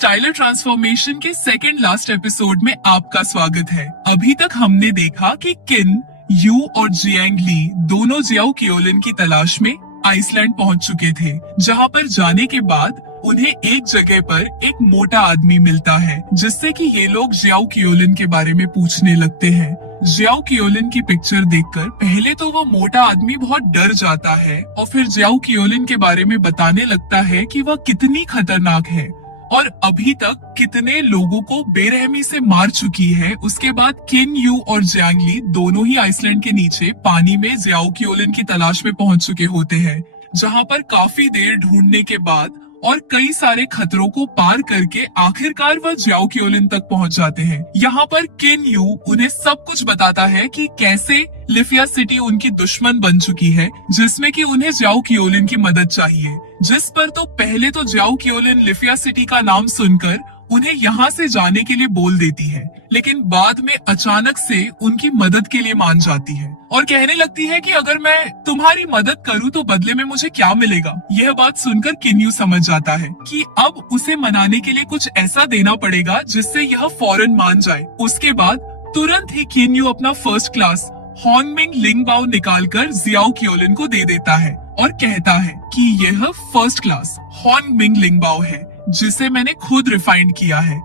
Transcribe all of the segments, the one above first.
Styler transformation के second last episode में आपका स्वागत है। अभी तक हमने देखा कि किन, यू और जियांग ली दोनों जियाओ क्योलिन की तलाश में आइसलैंड पहुंच चुके थे, जहां पर जाने के बाद उन्हें एक जगह पर एक मोटा आदमी मिलता है, जिससे कि ये लोग जियाओ क्योलिन के बारे में पूछने लगते हैं। जियाओ क्योलिन की पिक्चर देखकर पहले तो वो मोटा आदमी बहुत डर जाता है और फिर जियाओ क्योलिन के बारे में बताने लगता है कि वह कितनी खतरनाक है और अभी तक कितने लोगों को बेरहमी से मार चुकी है। उसके बाद किन, यू और जियांग ली दोनों ही आइसलैंड के नीचे पानी में जियाओ क्योलिन की तलाश में पहुंच चुके होते हैं, जहां पर काफी देर ढूंढने के बाद और कई सारे खतरों को पार करके आखिरकार वह जियाओ क्योलिन तक पहुंच जाते हैं। यहाँ पर किन यू उन्हें सब कुछ बताता है कि कैसे लिफिया सिटी उनकी दुश्मन बन चुकी है, जिसमें कि उन्हें जियाओ क्योलिन की मदद चाहिए। जिस पर तो पहले तो जियाओ क्योलिन लिफिया सिटी का नाम सुनकर उन्हें यहाँ से जाने के लिए बोल देती है, लेकिन बाद में अचानक से उनकी मदद के लिए मान जाती है और कहने लगती है कि अगर मैं तुम्हारी मदद करूँ तो बदले में मुझे क्या मिलेगा। यह बात सुनकर किन्यू समझ जाता है कि अब उसे मनाने के लिए कुछ ऐसा देना पड़ेगा जिससे यह फौरन मान जाए। उसके बाद तुरंत ही किन्यू अपना फर्स्ट क्लास हॉनमिंग लिंगबाओ निकालकर जियाओ क्योलिन को दे देता है और कहता है कि यह फर्स्ट क्लास हॉनमिंग लिंगबाओ है, जिसे मैंने खुद रिफाइंड किया है।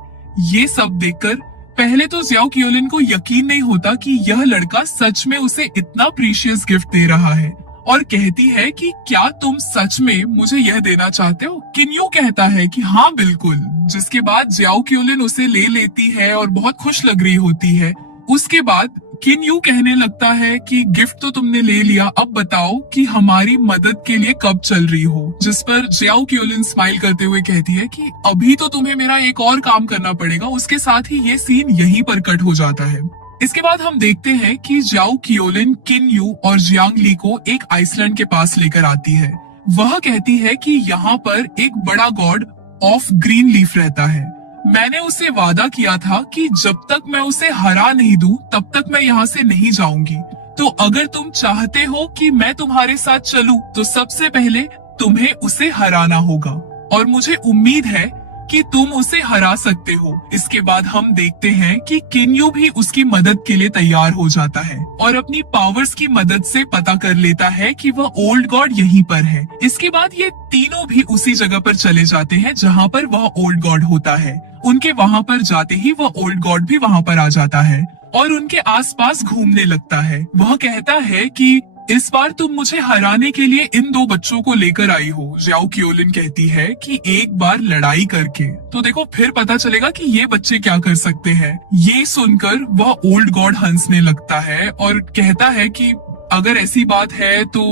ये सब देखकर पहले तो जियाओ क्योलिन को यकीन नहीं होता कि यह लड़का सच में उसे इतना प्रीशियस गिफ्ट दे रहा है और कहती है कि क्या तुम सच में मुझे यह देना चाहते हो। किन्यू कहता है कि हाँ बिल्कुल, जिसके बाद जियाओ क्योलिन उसे ले लेती है और बहुत खुश लग रही होती है। उसके बाद किन्यू कहने लगता है कि गिफ्ट तो तुमने ले लिया, अब बताओ कि हमारी मदद के लिए कब चल रही हो। जिस पर जियाओ क्योलिन स्माइल करते हुए कहती है कि अभी तो तुम्हें मेरा एक और काम करना पड़ेगा। उसके साथ ही ये सीन यहीं पर कट हो जाता है। इसके बाद हम देखते हैं कि जियाओ क्योलिन किन यू और जियांग ली को एक आइसलैंड के पास लेकर आती है। वह कहती है कि यहाँ पर एक बड़ा गॉड ऑफ ग्रीन लीफ रहता है। मैंने उसे वादा किया था कि जब तक मैं उसे हरा नहीं दूं तब तक मैं यहाँ से नहीं जाऊंगी। तो अगर तुम चाहते हो कि मैं तुम्हारे साथ चलूं तो सबसे पहले तुम्हें उसे हराना होगा और मुझे उम्मीद है कि तुम उसे हरा सकते हो। इसके बाद हम देखते हैं कि किन्यू भी उसकी मदद के लिए तैयार हो जाता है और अपनी पावर्स की मदद से पता कर लेता है कि वह ओल्ड गॉड यहीं पर है। इसके बाद ये तीनों भी उसी जगह पर चले जाते हैं जहाँ पर वह ओल्ड गॉड होता है। उनके वहाँ पर जाते ही वह ओल्ड गॉड भी वहाँ पर आ जाता है और उनके आसपास घूमने लगता है। वह कहता है कि इस बार तुम मुझे हराने के लिए इन दो बच्चों को लेकर आई हो। जियाओ क्योलिन कहती है कि एक बार लड़ाई करके तो देखो फिर पता चलेगा कि ये बच्चे क्या कर सकते हैं। ये सुनकर वह ओल्ड गॉड हंसने लगता है और कहता है कि अगर ऐसी बात है तो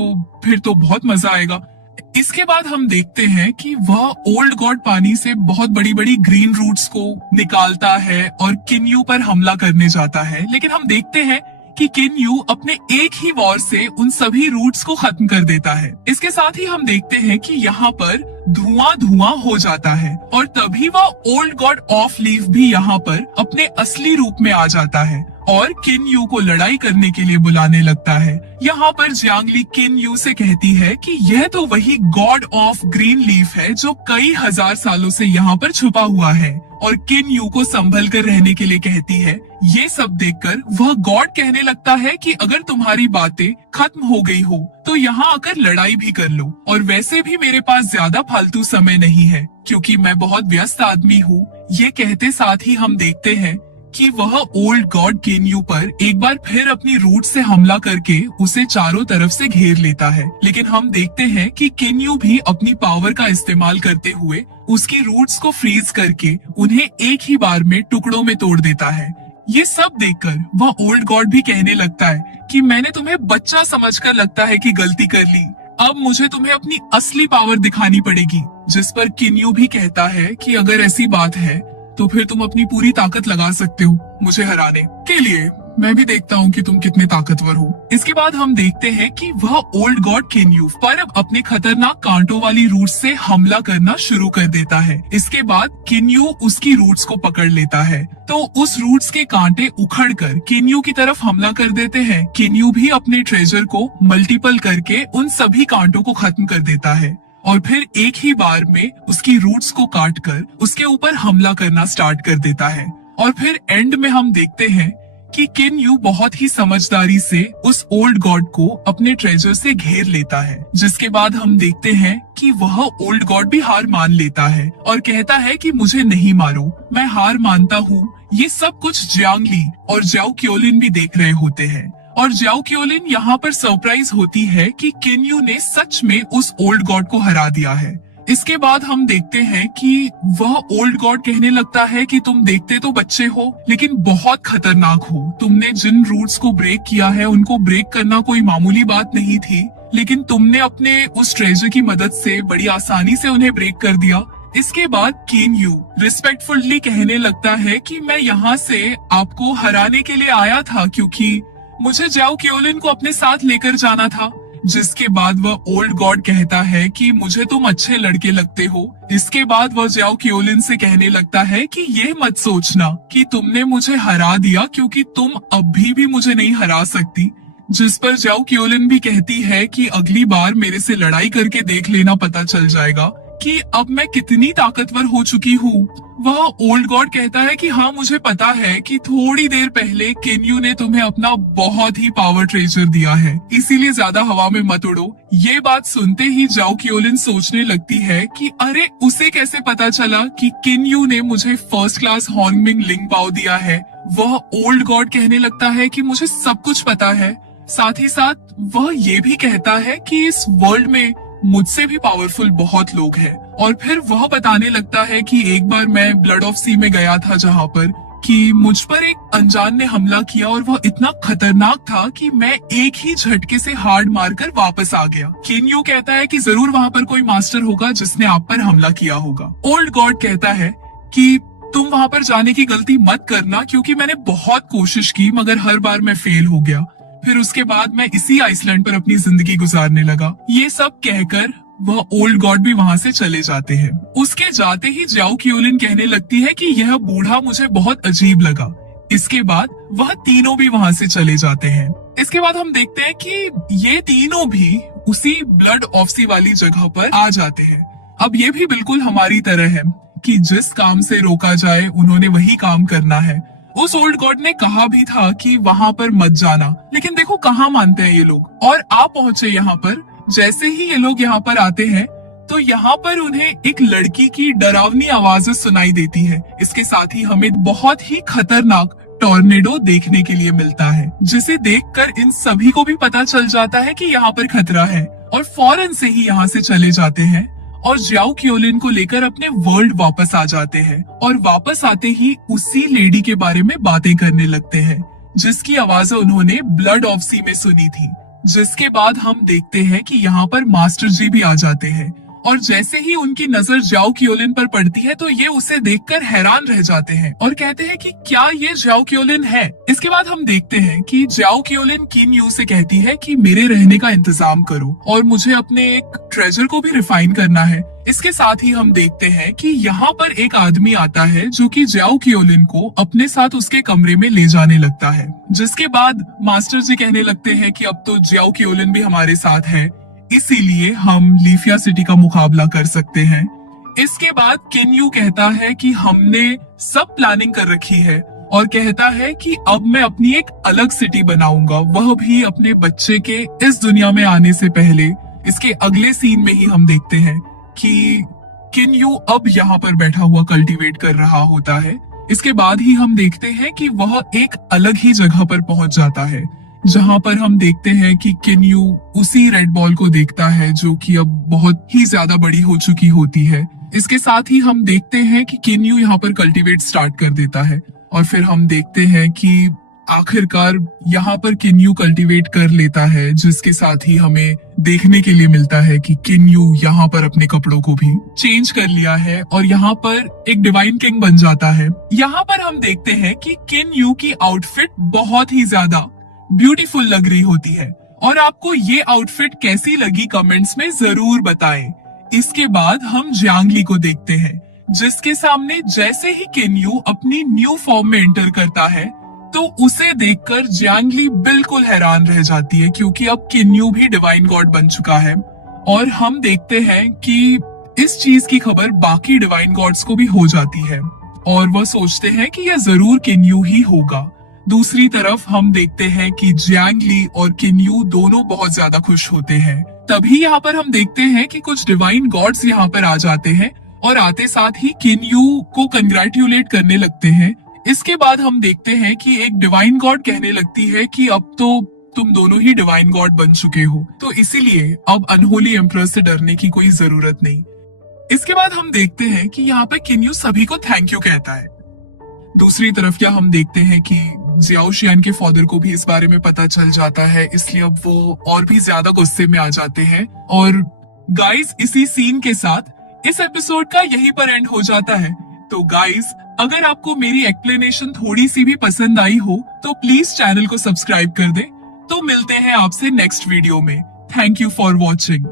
फिर तो बहुत मजा आएगा। इसके बाद हम देखते हैं कि वह ओल्ड गॉड पानी से बहुत बड़ी बड़ी ग्रीन रूट्स को निकालता है और किन्यू पर हमला करने जाता है, लेकिन हम देखते हैं कि किन्यू अपने एक ही वॉर से उन सभी रूट्स को खत्म कर देता है। इसके साथ ही हम देखते हैं कि यहाँ पर धुआं धुआं हो जाता है और तभी वह ओल्ड गॉड ऑफ लीफ भी यहाँ पर अपने असली रूप में आ जाता है और किन यू को लड़ाई करने के लिए बुलाने लगता है। यहाँ पर जियांग ली किन यू से कहती है कि यह तो वही गॉड ऑफ ग्रीन लीफ है जो कई हजार सालों से यहाँ पर छुपा हुआ है और किन यू को संभल कर रहने के लिए कहती है। ये सब देखकर वह गॉड कहने लगता है कि अगर तुम्हारी बातें खत्म हो गई हो तो यहाँ आकर लड़ाई भी कर लो, और वैसे भी मेरे पास ज्यादा फालतू समय नहीं है क्योंकि मैं बहुत व्यस्त आदमी हूँ। ये कहते साथ ही हम देखते हैं कि वह ओल्ड गॉड किन्यू पर एक बार फिर अपनी रूट से हमला करके उसे चारों तरफ से घेर लेता है, लेकिन हम देखते हैं कि किन्यू भी अपनी पावर का इस्तेमाल करते हुए उसकी रूट्स को फ्रीज करके उन्हें एक ही बार में टुकड़ों में तोड़ देता है। ये सब देखकर वह ओल्ड गॉड भी कहने लगता है कि मैंने तुम्हें बच्चा समझकर लगता है कि गलती कर ली, अब मुझे तुम्हें अपनी असली पावर दिखानी पड़ेगी। जिस पर किन्यू भी कहता है कि अगर ऐसी बात है तो फिर तुम अपनी पूरी ताकत लगा सकते हो मुझे हराने के लिए, मैं भी देखता हूँ कि तुम कितने ताकतवर हो। इसके बाद हम देखते हैं कि वह ओल्ड गॉड किन्यू पर अब अपने खतरनाक कांटों वाली रूट से हमला करना शुरू कर देता है। इसके बाद किन्यू उसकी रूट्स को पकड़ लेता है तो उस रूट्स के कांटे उखड़कर किन्यू की तरफ हमला कर देते हैं। किन्यू भी अपने ट्रेजर को मल्टीपल करके उन सभी कांटों को खत्म कर देता है और फिर एक ही बार में उसकी रूट्स को काट कर उसके ऊपर हमला करना स्टार्ट कर देता है। और फिर एंड में हम देखते हैं कि किन यू बहुत ही समझदारी से उस ओल्ड गॉड को अपने ट्रेजर से घेर लेता है, जिसके बाद हम देखते हैं कि वह ओल्ड गॉड भी हार मान लेता है और कहता है कि मुझे नहीं मारो, मैं हार मानता हूँ। ये सब कुछ जियांग ली और ज्याओ क्योलिन भी देख रहे होते हैं और ज्याओ क्योलिन यहाँ पर सरप्राइज होती है कि किन यू ने सच में उस ओल्ड गॉड को हरा दिया है। इसके बाद हम देखते हैं कि वह ओल्ड गॉड कहने लगता है कि तुम देखते तो बच्चे हो लेकिन बहुत खतरनाक हो। तुमने जिन रूट्स को ब्रेक किया है उनको ब्रेक करना कोई मामूली बात नहीं थी, लेकिन तुमने अपने उस ट्रेजर की मदद से बड़ी आसानी से उन्हें ब्रेक कर दिया। इसके बाद किन यू रिस्पेक्टफुली कहने लगता है कि मैं यहाँ से आपको हराने के लिए आया था क्योंकि मुझे ज्याओ क्योलिन को अपने साथ लेकर जाना था। जिसके बाद वह ओल्ड गॉड कहता है कि मुझे तुम अच्छे लड़के लगते हो। इसके बाद वह ज्याओ क्योलिन से कहने लगता है कि ये मत सोचना कि तुमने मुझे हरा दिया क्योंकि तुम अभी भी मुझे नहीं हरा सकती। जिस पर ज्याओ क्योलिन भी कहती है कि अगली बार मेरे से लड़ाई करके देख लेना, पता चल जाएगा कि अब मैं कितनी ताकतवर हो चुकी हूँ। वह ओल्ड गॉड कहता है कि हाँ मुझे पता है कि थोड़ी देर पहले किन यू ने तुम्हें अपना बहुत ही पावर ट्रेजर दिया है, इसीलिए ज्यादा हवा में मत उड़ो। ये बात सुनते ही ज्याओ क्योलिन सोचने लगती है कि अरे उसे कैसे पता चला कि किन यू ने मुझे फर्स्ट क्लास हॉर्नबिल लिंग पाव दिया है। वह ओल्ड गॉड कहने लगता है कि मुझे सब कुछ पता है। साथ ही साथ वह ये भी कहता है कि इस वर्ल्ड में मुझसे भी पावरफुल बहुत लोग हैं। और फिर वह बताने लगता है कि एक बार मैं ब्लड ऑफ सी में गया था जहाँ पर कि मुझ पर एक अनजान ने हमला किया और वह इतना खतरनाक था कि मैं एक ही झटके से हार्ड मारकर वापस आ गया। किन यू कहता है कि जरूर वहाँ पर कोई मास्टर होगा जिसने आप पर हमला किया होगा। ओल्ड गॉड कहता है कि तुम वहाँ पर जाने की गलती मत करना क्योंकि मैंने बहुत कोशिश की मगर हर बार मैं फेल हो गया। फिर उसके बाद मैं इसी आइसलैंड पर अपनी जिंदगी गुजारने लगा। ये सब कहकर वह ओल्ड गॉड भी वहाँ से चले जाते हैं। उसके जाते ही ज्याओ क्योलिन कहने लगती है कि यह बूढ़ा मुझे बहुत अजीब लगा। इसके बाद वह तीनों भी वहाँ से चले जाते हैं। इसके बाद हम देखते हैं कि ये तीनों भी उसी ब्लड ऑफ सी वाली जगह पर आ जाते हैं। अब ये भी बिल्कुल हमारी तरह है कि जिस काम से रोका जाए उन्होंने वही काम करना है। उस ओल्ड गॉड ने कहा भी था कि वहाँ पर मत जाना, लेकिन देखो कहाँ मानते हैं ये लोग और आ पहुँचे यहाँ पर। जैसे ही ये लोग यहाँ पर आते हैं तो यहाँ पर उन्हें एक लड़की की डरावनी आवाजें सुनाई देती है। इसके साथ ही हमें बहुत ही खतरनाक टॉर्नेडो देखने के लिए मिलता है, जिसे देखकर इन सभी को भी पता चल जाता है कि यहाँ पर खतरा है और फौरन से ही यहाँ से चले जाते हैं और ज्याओ क्योलिन को लेकर अपने वर्ल्ड वापस आ जाते हैं। और वापस आते ही उसी लेडी के बारे में बातें करने लगते हैं जिसकी आवाजें उन्होंने ब्लड ऑफ सी में सुनी थी। जिसके बाद हम देखते हैं कि यहाँ पर मास्टर जी भी आ जाते हैं और जैसे ही उनकी नजर ज्याओ क्योलिन पर पड़ती है तो ये उसे देखकर हैरान रह जाते हैं और कहते हैं कि क्या ये ज्याओ क्योलिन है। इसके बाद हम देखते हैं कि ज्याओ क्योलिन किन यू से कहती है कि मेरे रहने का इंतजाम करो और मुझे अपने एक ट्रेजर को भी रिफाइन करना है। इसके साथ ही हम देखते हैं कि यहाँ पर एक आदमी आता है जो कि ज्याओ क्योलिन को अपने साथ उसके कमरे में ले जाने लगता है। जिसके बाद मास्टर जी कहने लगते हैं कि अब तो ज्याओ क्योलिन भी हमारे साथ है, इसीलिए हम लीफिया सिटी का मुकाबला कर सकते हैं। इसके बाद किन यू कहता है कि हमने सब प्लानिंग कर रखी है और कहता है कि अब मैं अपनी एक अलग सिटी बनाऊंगा, वह भी अपने बच्चे के इस दुनिया में आने से पहले। इसके अगले सीन में ही हम देखते हैं कि किन यू अब यहाँ पर बैठा हुआ कल्टीवेट कर रहा होता है। इसके बाद ही हम देखते हैं कि वह एक अलग ही जगह पर पहुंच जाता है जहाँ पर हम देखते हैं कि किन यू उसी रेड बॉल को देखता है जो कि अब बहुत ही ज्यादा बड़ी हो चुकी होती है। इसके साथ ही हम देखते हैं कि किन यू यहाँ पर कल्टीवेट स्टार्ट कर देता है और फिर हम देखते हैं कि आखिरकार यहाँ पर किन यू कल्टीवेट कर लेता है, जिसके साथ ही हमें देखने के लिए मिलता है कि किन यू यहाँ पर अपने कपड़ों को भी चेंज कर लिया है और यहाँ पर एक डिवाइन किंग बन जाता है। यहाँ पर हम देखते हैं कि किन यू की आउटफिट बहुत ही ज्यादा ब्यूटीफुल लग रही होती है और आपको ये आउटफिट कैसी लगी कमेंट्स में जरूर बताएं। इसके बाद हम जियांग ली को देखते हैं जिसके सामने जैसे ही किन यू अपनी न्यू फॉर्म में एंटर करता है तो उसे देखकर जियांग ली बिल्कुल हैरान रह जाती है क्योंकि अब किन यू भी डिवाइन गॉड बन चुका है और हम देखते हैं कि इस चीज की खबर बाकी डिवाइन गॉड्स को भी हो जाती है और वह सोचते हैं कि यह जरूर किन्यू ही होगा। दूसरी तरफ हम देखते हैं कि जियांग ली और किन्यू दोनों बहुत ज्यादा खुश होते हैं। तभी यहाँ पर हम देखते हैं कि कुछ डिवाइन गॉड्स यहाँ पर आ जाते हैं और आते साथ ही किन्यू को कंग्रेचुलेट करने लगते हैं। इसके बाद हम देखते हैं कि एक डिवाइन गॉड कहने लगती है कि अब तो तुम दोनों ही डिवाइन गॉड बन चुके हो, तो इसीलिए अब अनहोली एम्प्रेस से डरने की कोई जरूरत नहीं। इसके बाद हम देखते हैं कि यहाँ पे किन्यू सभी को थैंक यू कहता है। दूसरी तरफ क्या हम देखते हैं कि जियाओ शियान के फादर को भी इस बारे में पता चल जाता है, इसलिए अब वो और भी ज्यादा गुस्से में आ जाते हैं। और गाइस, इसी सीन के साथ इस एपिसोड का यही पर एंड हो जाता है। तो गाइस, अगर आपको मेरी एक्सप्लेनेशन थोड़ी सी भी पसंद आई हो तो प्लीज चैनल को सब्सक्राइब कर दे। तो मिलते हैं आपसे नेक्स्ट वीडियो में। Thank you for watching.